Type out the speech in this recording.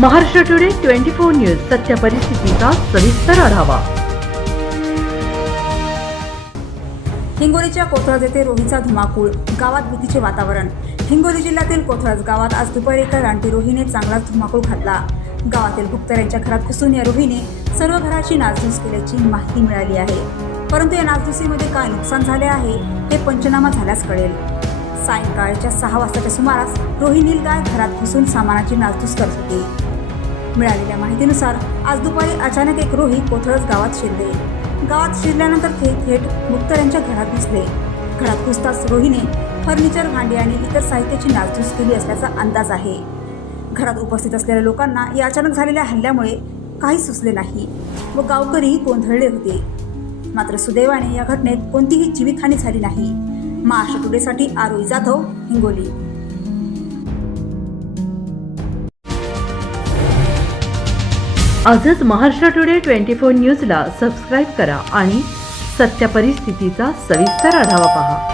Maharashtra today twenty four news सत्य परिस्थितीचा सविस्तर आढावा. हिंगोलीच्या कोथळज येथे रोहीचा धुमाकूळ गावात भीतीचे वातावरण. हिंगोली जिल्ह्यातील कोथळज गावात आज दुपारी एका रानटी रोहीने चांगलाच धुमाकूळ घातला. गावातील गुप्तऱ्यांच्या घरात घुसून या रोहीने सर्व घराची नासधूस केल्याची माहिती मिळाली आहे. परंतु या नासधुसीमध्ये काय नुकसान झाले आहे हे पंचनामा झाल्यास कळेल. सायंकाळच्या सहा वाजताच्या सुमारास रोहिणी गाय घरात घुसून सामानाची नासधूस करत होती. मिळालेल्या माहितीनुसार आज दुपारी अचानक एक रोही कोथळस गावात शिरले. गावात शिरल्यानंतर ते थेट मुक्तऱ्यांच्या घरात घुसले घरात घुसताच रोहीने फर्निचर भांडी आणि इतर साहित्याची नासधूस केली असल्याचा अंदाज आहे. घरात उपस्थित असलेल्या लोकांना या अचानक झालेल्या हल्ल्यामुळे काही सुचले नाही व गावकरीही गोंधळले होते. मात्र सुदैवाने या घटनेत कोणतीही जीवितहानी झाली नाही. महाराष्ट्र टुडेसाठी आरोही जाधव हिंगोली. आजच महाराष्ट्र टुडे ट्वेंटी फोर न्यूजला सबस्क्राईब करा आणि सत्य परिस्थितीचा सविस्तर आढावा पहा.